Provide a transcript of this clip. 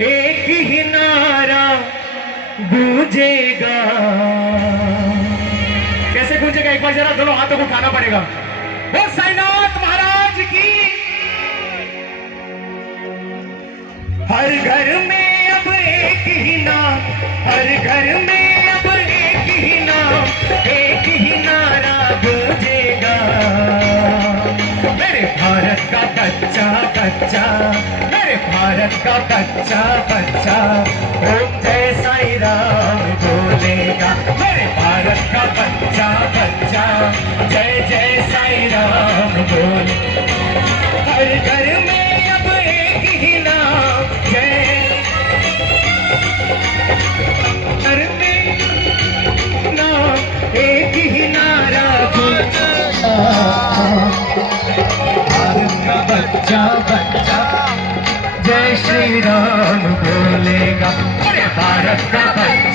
एक ही नारा गूंजेगा। कैसे गूंजेगा एक बार जरा दोनों हाथों को उठाना पड़ेगा। वो साईनाथ महाराज की। हर घर में अब एक ही नाम, हर घर में अब एक ही नाम, एक ही नारा गूंजेगा। मेरे भारत का बच्चा बच्चा, मेरे भारत का बच्चा बच्चा ओम जय साई राम बोलेगा। मेरे भारत का बच्चा बच्चा जय जय साई राम बोले। हर घर में अब एक ही नाम, जय घर में नाम, एक ही नारा गूंजेगा। भारत का बच्चा बच्चा जय श्री राम बोलेगा। अरे भारत का बच्चा